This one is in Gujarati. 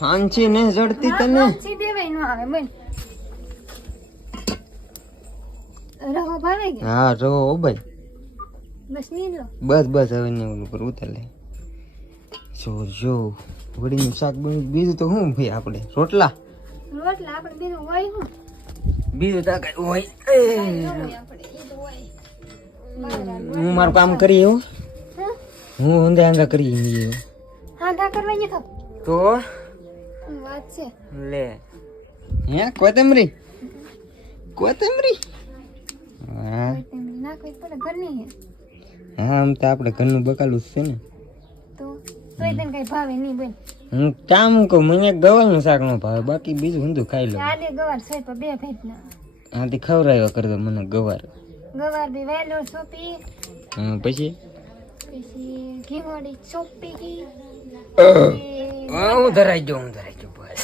હાંચી ને જડતી તને હાંચી દેવાય નો આવે બોલ રહો ભાવે કે હા રો ભાઈ બસ ની લો બસ હવે ને ઓલું પર ઉતાર લે જો વડીનું શાક બીજું તો શું ભાઈ આપણે રોટલા આપણે બીજું હોય હું બીજું તો કઈ હોય આપણે ઈ તો હોય હું મારું કામ કરી એવું હું ઊંધે આંગા કરી હાંધા કરવાની તો તો વાત છે લે હે કોથમરી હા ના કોઈ પડે ઘરની હે હા આમ તો આપણે ઘરનું બકાલું જ છે ને તો તોય તને કઈ ભાવે નહીં બોલ હું કામ કહું મને ગવારનું શાક નો ભાવે બાકી બીજું ઊંધું ખાઈ લઉં આલે ગવાર છે પણ બે ભાઈના આથી ખવડાવ્યા કરતો મને ગવાર બી વેલો સોપી પછી ઘીવાળી સોપી કી હું ધરાઈ ગયો બસ